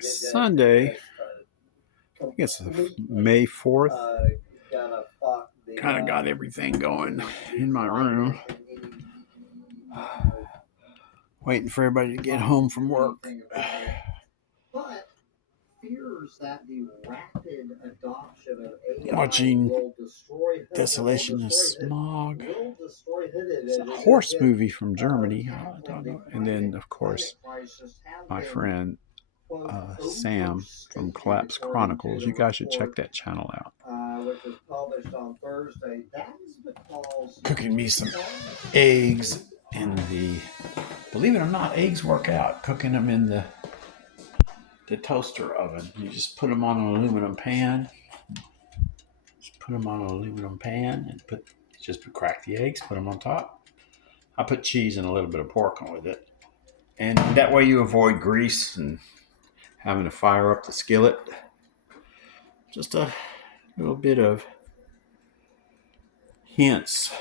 Sunday, I guess May 4th. Kind of got everything going in my room. Waiting for everybody to get home from work. Watching Desolation of Smog. It's a horse movie from Germany. I don't know. And then, of course, my friend Sam from Collapse Chronicles. You guys should check that channel out. Cooking me some eggs in the, believe it or not, eggs work out. Cooking them in the toaster oven. You just put them on an aluminum pan. And crack the eggs, put them on top. I put cheese and a little bit of pork on with it. And that way you avoid grease and having to fire up the skillet. Just a little bit of hints